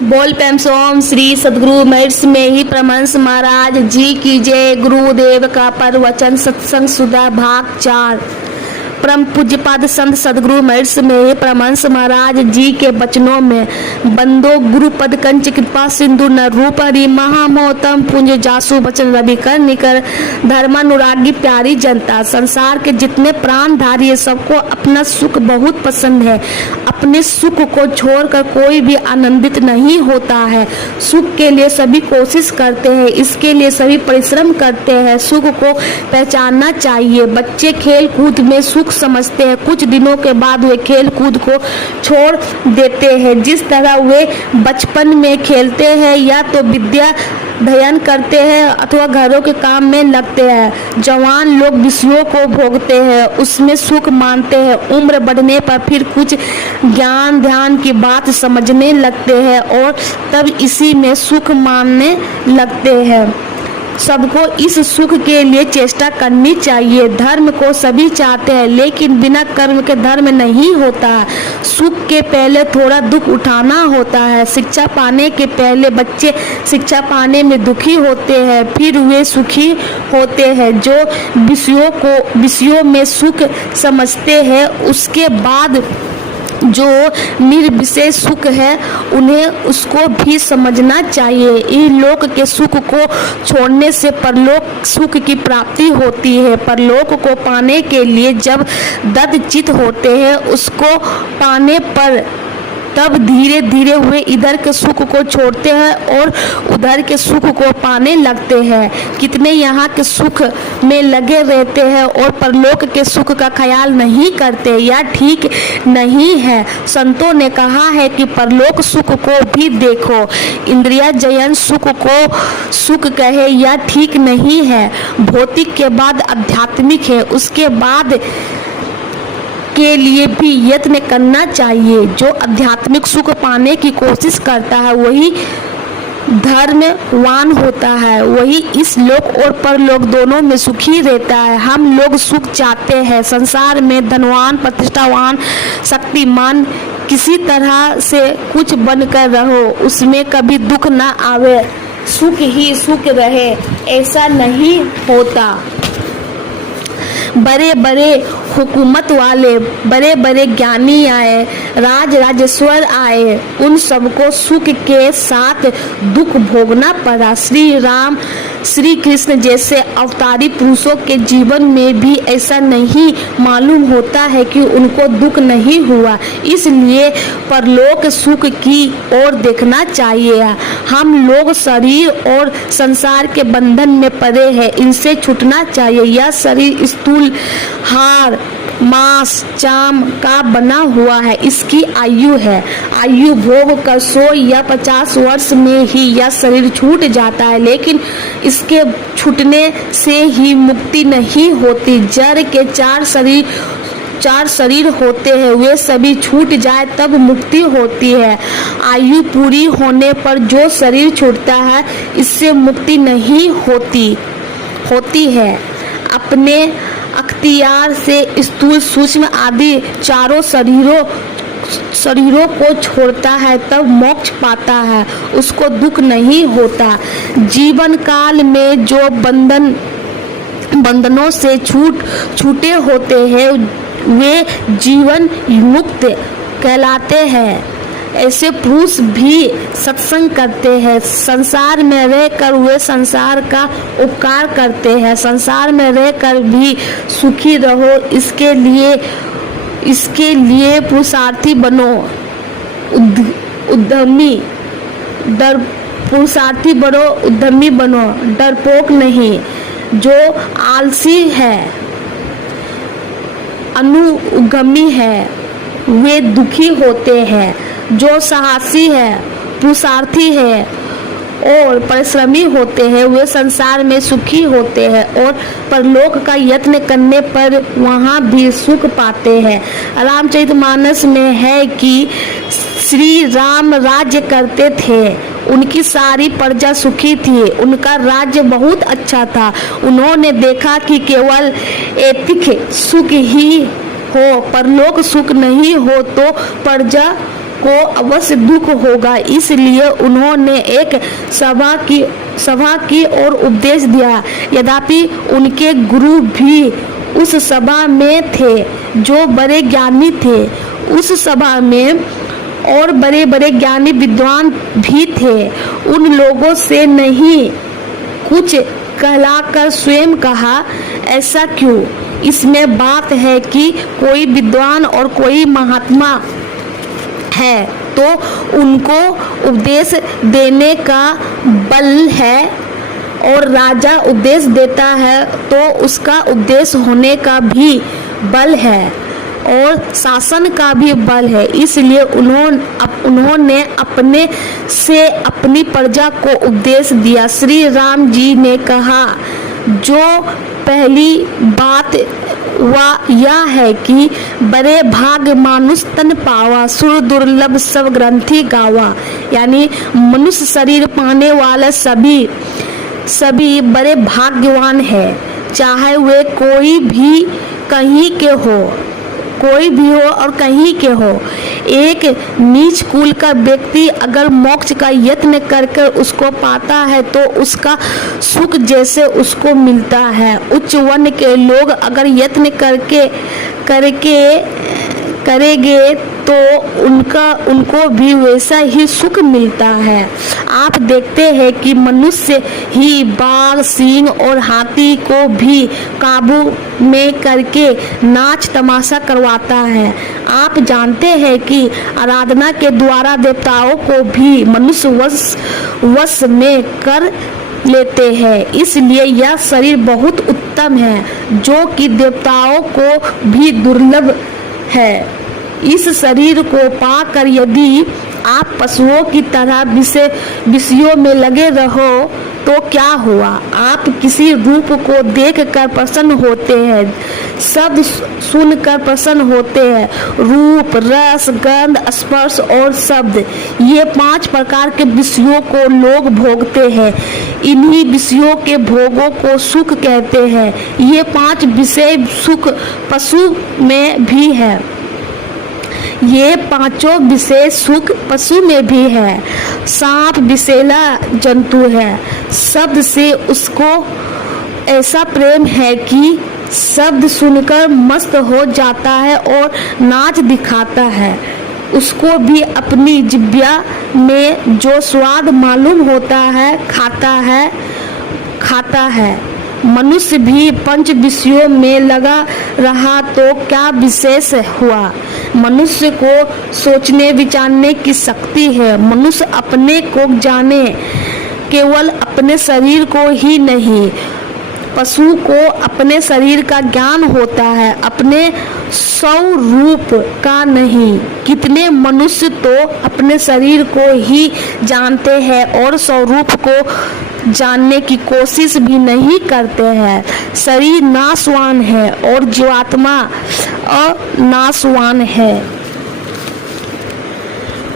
बोल पैम सोम श्री सदगुरु महर्षि में ही परमहंस महाराज जी की जय। गुरुदेव का प्रवचन सत्संग सुधा भाग 4। परम पूज्यपाद संत सदगुरु महर्षि में ही परमहंस महाराज जी के वचनों में बंदो गुरुपद कंच कृपा सिंधु न रूप हरि महामोहतम पुंज जासु वचन रवि कर निकर धर्मानुरागी प्यारी जनता। संसार के जितने प्राणधारी है सबको अपना सुख बहुत पसंद है। अपने सुख को छोड़कर कोई भी आनंदित नहीं होता है। सुख के लिए सभी कोशिश करते हैं, इसके लिए सभी परिश्रम करते हैं। सुख को पहचानना चाहिए। बच्चे खेल कूद में सुख समझते हैं, कुछ दिनों के बाद वे खेल कूद को छोड़ देते हैं। जिस तरह वे बचपन में खेलते हैं या तो विद्या अध्ययन करते हैं अथवा घरों के काम में लगते हैं। जवान लोग विषयों को भोगते हैं, उसमें सुख मानते हैं। उम्र बढ़ने पर फिर कुछ ज्ञान ध्यान की बात समझने लगते हैं और तब इसी में सुख मानने लगते हैं। सबको इस सुख के लिए चेष्टा करनी चाहिए। धर्म को सभी चाहते हैं, लेकिन बिना कर्म के धर्म नहीं होता। सुख के पहले थोड़ा दुख उठाना होता है। शिक्षा पाने के पहले बच्चे शिक्षा पाने में दुखी होते हैं, फिर वे सुखी होते हैं। जो विषयों में सुख समझते हैं, उसके बाद जो निर्विशेष सुख है उन्हें उसको भी समझना चाहिए। इन लोक के सुख को छोड़ने से परलोक सुख की प्राप्ति होती है। परलोक को पाने के लिए जब दृढ़चित्त होते हैं, उसको पाने पर तब धीरे धीरे वे इधर के सुख को छोड़ते हैं और उधर के सुख को पाने लगते हैं। कितने यहाँ के सुख में लगे रहते हैं और परलोक के सुख का ख्याल नहीं करते। यह ठीक नहीं है। संतों ने कहा है कि परलोक सुख को भी देखो। इंद्रिया जयन सुख को सुख कहे, यह ठीक नहीं है। भौतिक के बाद आध्यात्मिक है, उसके बाद के लिए भी यत्न करना चाहिए। जो आध्यात्मिक सुख पाने की कोशिश करता है वही धर्मवान होता है, वही इस लोक और परलोक दोनों में सुखी रहता है। हम लोग सुख चाहते हैं। संसार में धनवान, प्रतिष्ठावान, शक्तिमान किसी तरह से कुछ बनकर रहो, उसमें कभी दुख ना आवे, सुख ही सुख रहे, ऐसा नहीं होता। बड़े बड़े हुकूमत वाले, बड़े बड़े ज्ञानी आए, राजेश्वर आए, उन सबको सुख के साथ दुख भोगना पड़ा। श्री राम, श्री कृष्ण जैसे अवतारी पुरुषों के जीवन में भी ऐसा नहीं मालूम होता है कि उनको दुख नहीं हुआ। इसलिए परलोक सुख की ओर देखना चाहिए। हम लोग शरीर और संसार के बंधन में पड़े हैं, इनसे छूटना चाहिए। यह शरीर स्थूल हार मांस चाम का बना हुआ है, इसकी आयु है। आयु भोग कर 100 या 50 वर्ष में ही यह शरीर छूट जाता है, लेकिन इसके छूटने से ही मुक्ति नहीं होती। जड़ के चार शरीर होते हैं, वे सभी छूट जाए तब मुक्ति होती है। आयु पूरी होने पर जो शरीर छूटता है, इससे मुक्ति नहीं होती है। अपने अख्तियार से स्थूल सूक्ष्म आदि चारों शरीरों को छोड़ता है तब मोक्ष पाता है, उसको दुख नहीं होता। जीवन काल में जो बंधनों से छूटे होते हैं वे जीवन मुक्त कहलाते हैं। ऐसे पुरुष भी सत्संग करते हैं। संसार में रहकर वे संसार का उपकार करते हैं। संसार में रहकर भी सुखी रहो, इसके लिए पुरुषार्थी बनो, उद्यमी बनो, डरपोक नहीं। जो आलसी है, अनुगामी है, वे दुखी होते हैं। जो साहसी है, पुरुषार्थी है और परिश्रमी होते हैं, वे संसार में सुखी होते हैं और परलोक का यत्न करने पर वहाँ भी सुख पाते हैं। रामचरितमानस में है कि श्री राम राज्य करते थे, उनकी सारी प्रजा सुखी थी, उनका राज्य बहुत अच्छा था। उन्होंने देखा कि केवल ऐतिक सुख ही हो, परलोक सुख नहीं हो तो प्रजा को अवश्य दुख होगा। इसलिए उन्होंने एक सभा की और उपदेश दिया। यद्यपि उनके गुरु भी उस सभा में थे जो बड़े ज्ञानी थे। उस सभा में और बड़े बड़े ज्ञानी विद्वान भी थे। उन लोगों से नहीं कुछ कहलाकर स्वयं कहा, ऐसा क्यों? इसमें बात है कि कोई विद्वान और कोई महात्मा है तो उनको उपदेश देने का बल है, और राजा उपदेश देता है तो उसका उपदेश होने का भी बल है, और शासन का भी बल है। इसलिए उन्होंने अपने से अपनी प्रजा को उपदेश दिया। श्री राम जी ने कहा, जो पहली बात वह यह है कि बड़े भाग मानुष तन पावा, सुर दुर्लभ सब ग्रंथि गावा। यानी मनुष्य शरीर पाने वाले सभी बड़े भाग्यवान है, चाहे वे कोई भी हो और कहीं के हो। एक नीच कुल का व्यक्ति अगर मोक्ष का यत्न करके उसको पाता है तो उसका सुख जैसे उसको मिलता है। उच्च वर्ण के लोग अगर यत्न करेंगे तो उनको भी वैसा ही सुख मिलता है। आप देखते हैं कि मनुष्य ही बाघ, सिंह और हाथी को भी काबू में करके नाच तमाशा करवाता है। आप जानते हैं कि आराधना के द्वारा देवताओं को भी मनुष्य वश में कर लेते हैं। इसलिए यह शरीर बहुत उत्तम है, जो कि देवताओं को भी दुर्लभ है। इस शरीर को पाकर यदि आप पशुओं की तरह विषयों में लगे रहो तो क्या हुआ? आप किसी रूप को देखकर प्रसन्न होते हैं, शब्द सुनकर प्रसन्न होते हैं, रूप, रस, गंध, स्पर्श और शब्द, ये 5 प्रकार के विषयों को लोग भोगते हैं। इन्हीं विषयों के भोगों को सुख कहते हैं। ये 5 विषय सुख पशु में भी है। ये 5 विषय सुख पशु में भी है। सांप विषैला जंतु है। शब्द से उसको ऐसा प्रेम है कि शब्द सुनकर मस्त हो जाता है और नाच दिखाता है। उसको भी अपनी जिह्वा में जो स्वाद मालूम होता है खाता है। मनुष्य भी 5 विषयों में लगा रहा तो क्या विशेष हुआ? मनुष्य को सोचने विचारने की शक्ति है। मनुष्य अपने को जाने, केवल अपने शरीर को ही नहीं। पशु को अपने शरीर का ज्ञान होता है, अपने स्वरूप का नहीं। कितने मनुष्य तो अपने शरीर को ही जानते हैं और स्वरूप को जानने की कोशिश भी नहीं करते हैं। शरीर नाशवान है और जीवात्मा अनाशवान है।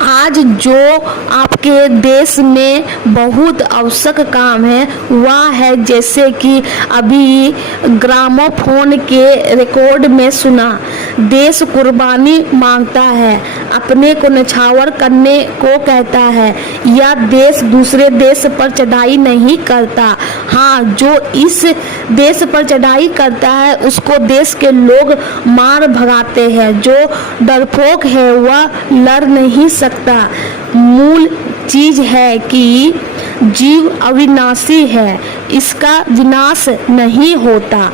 आज जो आपके देश में बहुत आवश्यक काम है वह है, जैसे कि अभी ग्रामोफोन के रिकॉर्ड में सुना, देश कुर्बानी मांगता है, अपने को नछावर करने को कहता है। यह देश दूसरे देश पर चढ़ाई नहीं करता। हाँ, जो इस देश पर चढ़ाई करता है उसको देश के लोग मार भगाते हैं। जो डरपोक है वह लड़ नहीं सकता। मूल चीज है कि जीव अविनाशी है, इसका विनाश नहीं होता।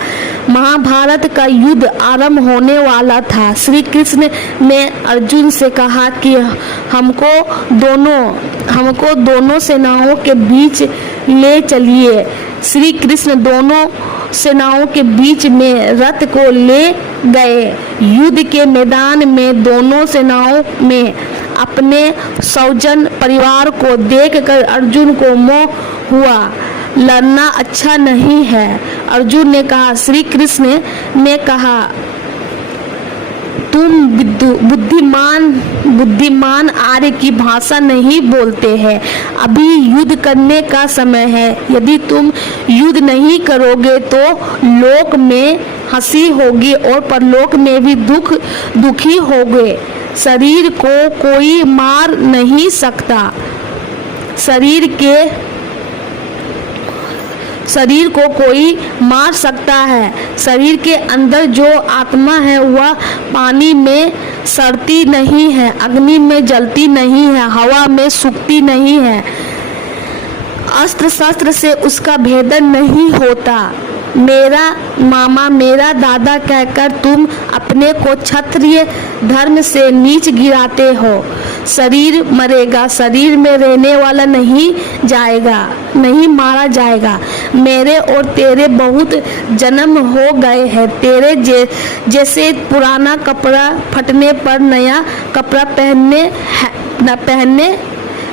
महाभारत का युद्ध आरंभ होने वाला था। श्री कृष्ण ने अर्जुन से कहा कि हमको दोनों सेनाओं के बीच ले चलिए। श्री कृष्ण दोनों सेनाओं के बीच में रथ को ले गए। युद्ध के मैदान में दोनों सेनाओं में अपने स्वजन परिवार को देखकर अर्जुन को मोह हुआ। लड़ना अच्छा नहीं है, अर्जुन ने कहा। श्री कृष्ण ने कहा, तुम बुद्धिमान आर्य की भाषा नहीं बोलते हैं। अभी युद्ध करने का समय है। यदि तुम युद्ध नहीं करोगे तो लोक में हंसी होगी और परलोक में भी दुखी होगे। शरीर को कोई मार नहीं सकता। शरीर को कोई मार सकता है। शरीर के अंदर जो आत्मा है वह पानी में सड़ती नहीं है, अग्नि में जलती नहीं है, हवा में सूखती नहीं है, अस्त्र शस्त्र से उसका भेदन नहीं होता। मेरा मामा, मेरा दादा कहकर तुम अपने को क्षत्रिय धर्म से नीच गिराते हो। शरीर मरेगा, शरीर में रहने वाला नहीं जाएगा, नहीं मारा जाएगा। मेरे और तेरे बहुत जन्म हो गए हैं। तेरे जैसे पुराना कपड़ा फटने पर नया कपड़ा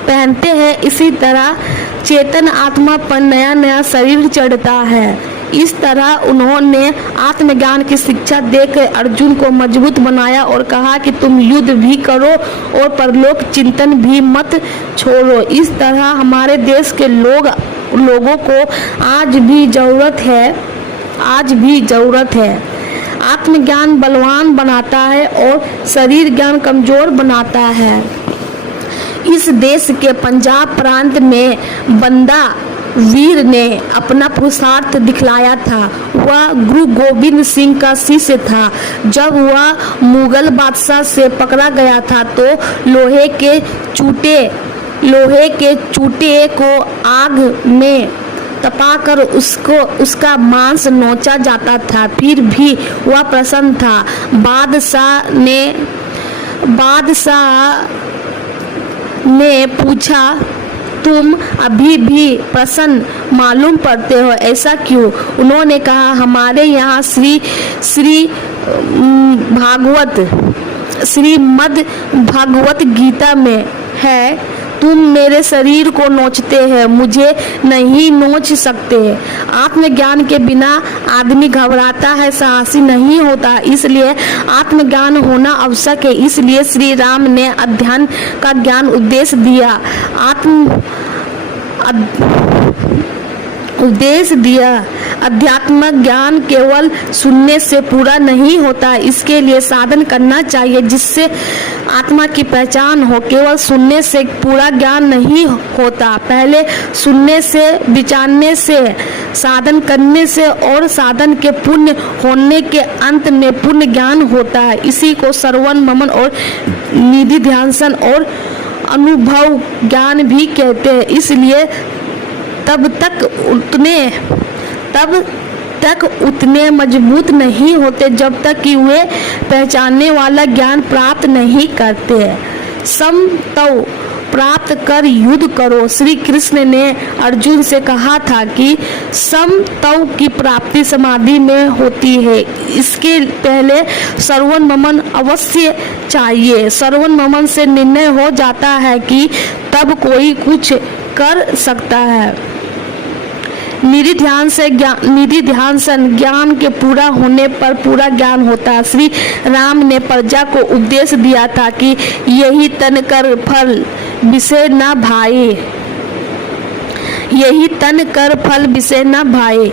पहनते हैं, इसी तरह चेतन आत्मा पर नया नया शरीर चढ़ता है। इस तरह उन्होंने आत्मज्ञान की शिक्षा देकर अर्जुन को मजबूत बनाया और कहा कि तुम युद्ध भी करो और परलोक चिंतन भी मत छोड़ो। इस तरह हमारे देश के लोगों को आज भी जरूरत है। आत्मज्ञान बलवान बनाता है और शरीर ज्ञान कमजोर बनाता है। इस देश के पंजाब प्रांत में बंदा वीर ने अपना पुरुषार्थ दिखलाया था। वह गुरु गोविंद सिंह का शिष्य था। जब वह मुगल बादशाह से पकड़ा गया था तो लोहे के चूटे को आग में तपाकर उसका मांस नोचा जाता था, फिर भी वह प्रसन्न था। बादशाह ने पूछा, तुम अभी भी प्रसन्न मालूम पड़ते हो, ऐसा क्यों? उन्होंने कहा, हमारे यहाँ श्रीमद् भागवत गीता में है, तुम मेरे शरीर को नोचते हैं, मुझे नहीं नोच सकते। आत्मज्ञान के बिना आदमी घबराता है, साहसी नहीं होता, इसलिए आत्मज्ञान होना आवश्यक है। इसलिए श्री राम ने अध्ययन का ज्ञान उपदेश दिया। अध्यात्म ज्ञान केवल सुनने से पूरा नहीं होता, इसके लिए साधन करना चाहिए जिससे आत्मा की पहचान हो। केवल सुनने से पूरा ज्ञान नहीं होता, पहले सुनने से, विचारने से, साधन करने से और साधन के पुण्य होने के अंत में पूर्ण ज्ञान होता है। इसी को श्रवण, मनन और निधि ध्यान और अनुभव ज्ञान भी कहते हैं। इसलिए तब तक उतने मजबूत नहीं होते जब तक कि वे पहचानने वाला ज्ञान प्राप्त नहीं करते। समत्व प्राप्त कर युद्ध करो। श्री कृष्ण ने अर्जुन से कहा था कि समत्व की प्राप्ति समाधि में होती है। इसके पहले श्रवण मनन अवश्य चाहिए। श्रवण मनन से निर्णय हो जाता है कि तब कोई कुछ कर सकता है। निधि ध्यान से ज्ञान के पूरा होने पर पूरा ज्ञान होता है। श्री राम ने प्रजा को उपदेश दिया था कि यही तन कर फल विषय न भाए,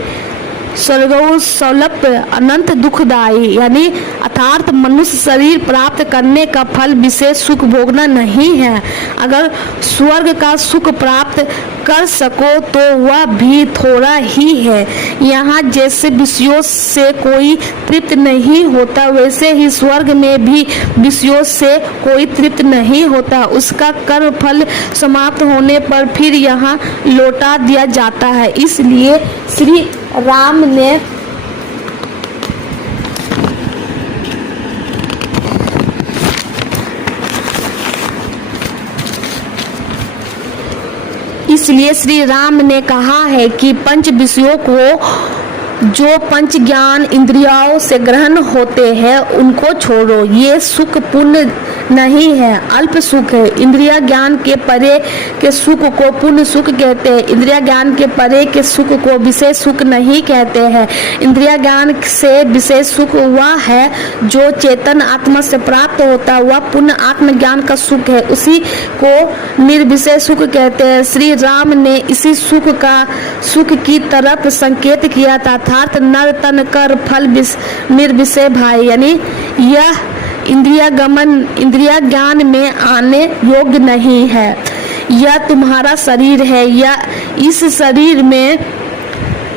स्वर्गो सौलभ अनंत दुखदायी, यानी अर्थात मनुष्य शरीर प्राप्त करने का फल विशेष सुख भोगना नहीं है। अगर स्वर्ग का सुख प्राप्त कर सको तो वह भी थोड़ा ही है। यहाँ जैसे विषयों से कोई तृप्त नहीं होता, वैसे ही स्वर्ग में भी विषयों से कोई तृप्त नहीं होता। उसका कर्म फल समाप्त होने पर फिर यहाँ लौटा दिया जाता है। इसलिए श्री राम ने कहा है कि पंच विषयों को, जो पंच ज्ञान इंद्रियों से ग्रहण होते हैं, उनको छोड़ो। ये सुख पूर्ण नहीं है, अल्प सुख है। इंद्रिया ज्ञान के परे के सुख को पूर्ण सुख कहते हैं। इंद्रिया ज्ञान के परे के सुख को विशेष सुख नहीं कहते हैं। इंद्रिया ज्ञान से विशेष सुख वह है जो चेतन आत्मा से प्राप्त होता है, वह पूर्ण आत्मज्ञान का सुख है। उसी को निर्विषय सुख कहते हैं। श्री राम ने इसी सुख की तरफ संकेत किया था। अर्थात नर तन कर फल निर्विषय भाई, यानी इंद्रिया ज्ञान में आने योग्य नहीं है। यह तुम्हारा शरीर है, या इस शरीर में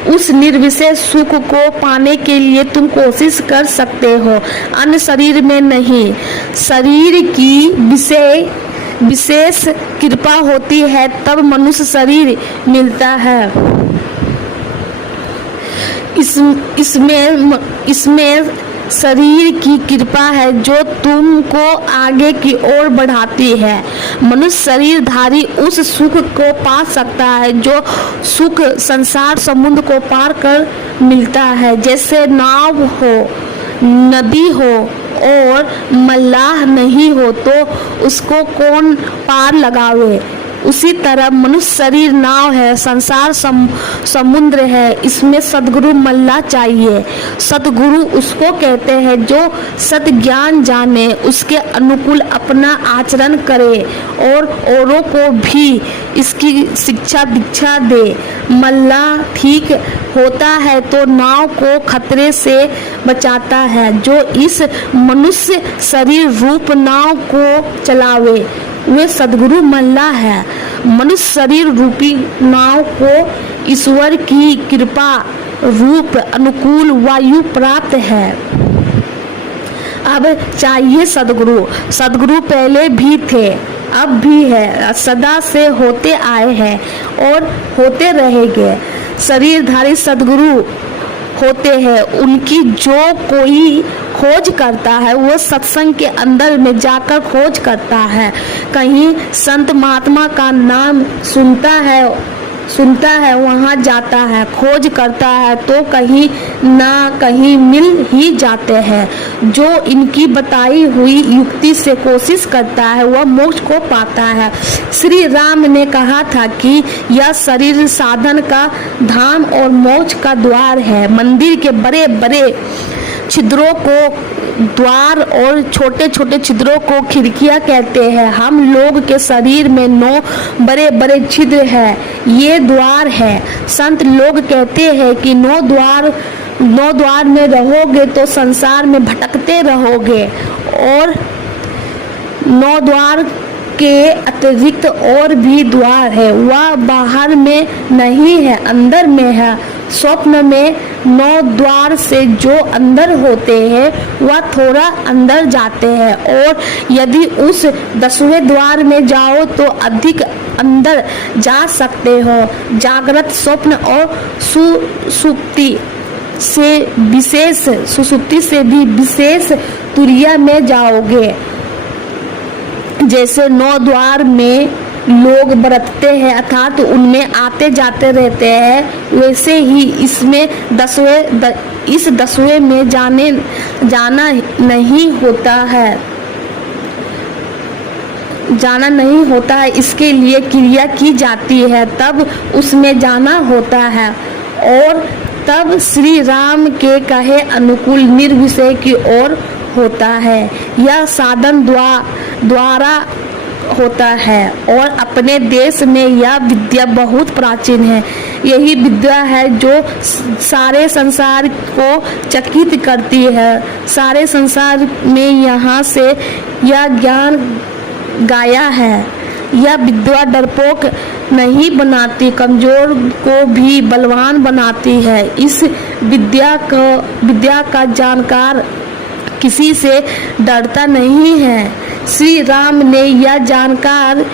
उस निर्विशेष सुख को पाने के लिए तुम कोशिश कर सकते हो, अन्य शरीर में नहीं। शरीर की विशेष कृपा होती है तब मनुष्य शरीर मिलता है। इसमें शरीर की कृपा है जो तुमको आगे की ओर बढ़ाती है। मनुष्य शरीरधारी उस सुख को पा सकता है जो सुख संसार समुद्र को पार कर मिलता है। जैसे नाव हो, नदी हो और मल्लाह नहीं हो तो उसको कौन पार लगावे, उसी तरह मनुष्य शरीर नाव है, संसार समुद्र है, इसमें सद्गुरु मल्लाह चाहिए। सद्गुरु उसको कहते हैं जो सत ज्ञान जाने, उसके अनुकूल अपना आचरण करे और औरों को भी इसकी शिक्षा दीक्षा दे। मल्लाह ठीक होता है तो नाव को खतरे से बचाता है। जो इस मनुष्य शरीर रूप नाव को चलावे वे सद्गुरु मल्लाह है। मनुष्य शरीर रूपी नाव को ईश्वर की कृपा रूप अनुकूल वायु प्राप्त है। अब चाहिए सद्गुरु। सद्गुरु पहले भी थे, अब भी है, सदा से होते आए हैं और होते रहेंगे। शरीरधारी सद्गुरु होते हैं, उनकी जो कोई खोज करता है वो सत्संग के अंदर में जाकर खोज करता है। कहीं संत महात्मा का नाम सुनता है वहाँ जाता है, खोज करता है तो कहीं ना कहीं मिल ही जाते हैं। जो इनकी बताई हुई युक्ति से कोशिश करता है वह मोक्ष को पाता है। श्री राम ने कहा था कि यह शरीर साधन का धाम और मोक्ष का द्वार है। मंदिर के बड़े बड़े छिद्रों को द्वार और छोटे छोटे छिद्रों को खिड़कियां कहते हैं। हम लोग के शरीर में 9 बड़े बड़े छिद्र हैं, ये द्वार है। संत लोग कहते हैं कि 9 द्वार में रहोगे तो संसार में भटकते रहोगे, और 9 द्वार के अतिरिक्त और भी द्वार है, वह बाहर में नहीं है, अंदर में है। स्वप्न में 9 द्वार से जो अंदर होते हैं वह थोड़ा अंदर जाते हैं, और यदि उस 10वें द्वार में जाओ तो अधिक अंदर जा सकते हो। जागृत, स्वप्न और सुसुप्ति से भी विशेष तुरिया में जाओगे। जैसे 9 द्वार में लोग बरतते हैं अर्थात उनमें आते जाते रहते हैं, वैसे ही इसमें 10वें में जाना नहीं होता है। इसके लिए क्रिया की जाती है, तब उसमें जाना होता है, और तब श्री राम के कहे अनुकूल निर्विषय की ओर होता है। यह साधन द्वारा होता है, और अपने देश में यह विद्या बहुत प्राचीन है। यही विद्या है जो सारे संसार को चकित करती है। सारे संसार में यहाँ से यह ज्ञान गाया है। यह विद्या डरपोक नहीं बनाती, कमजोर को भी बलवान बनाती है। इस विद्या का जानकार किसी से डरता नहीं है। श्री राम ने यह जानकार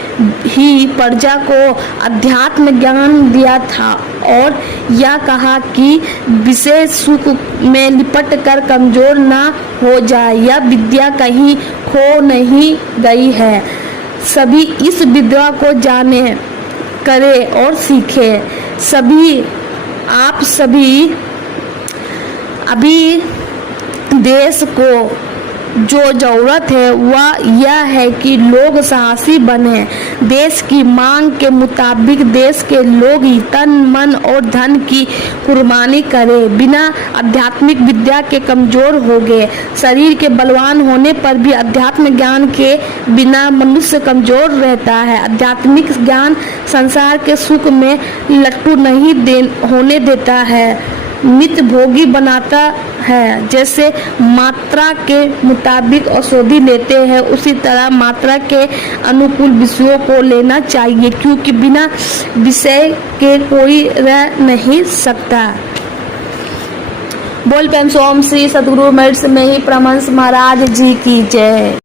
ही प्रजा को अध्यात्म ज्ञान दिया था और यह कहा कि विशेष सुख में लिपट कर कमजोर ना हो जाए। यह विद्या कहीं खो नहीं गई है। सभी इस विद्या को जाने, करे और सीखे। आप सभी अभी देश को जो जरूरत है वह यह है कि लोग साहसी बने। देश की मांग के मुताबिक देश के लोग ही तन मन और धन की कुर्बानी करें। बिना आध्यात्मिक विद्या के कमजोर हो गए। शरीर के बलवान होने पर भी अध्यात्म ज्ञान के बिना मनुष्य कमजोर रहता है। आध्यात्मिक ज्ञान संसार के सुख में लट्टू नहीं होने देता है, नित्य भोगी बनाता है। जैसे मात्रा के मुताबिक औषधि लेते हैं, उसी तरह मात्रा के अनुकूल विषयों को लेना चाहिए, क्योंकि बिना विषय के कोई रह नहीं सकता। बोल प्रेम से ओम श्री सद्गुरु महर्षि में ही परमहंस महाराज जी की जय।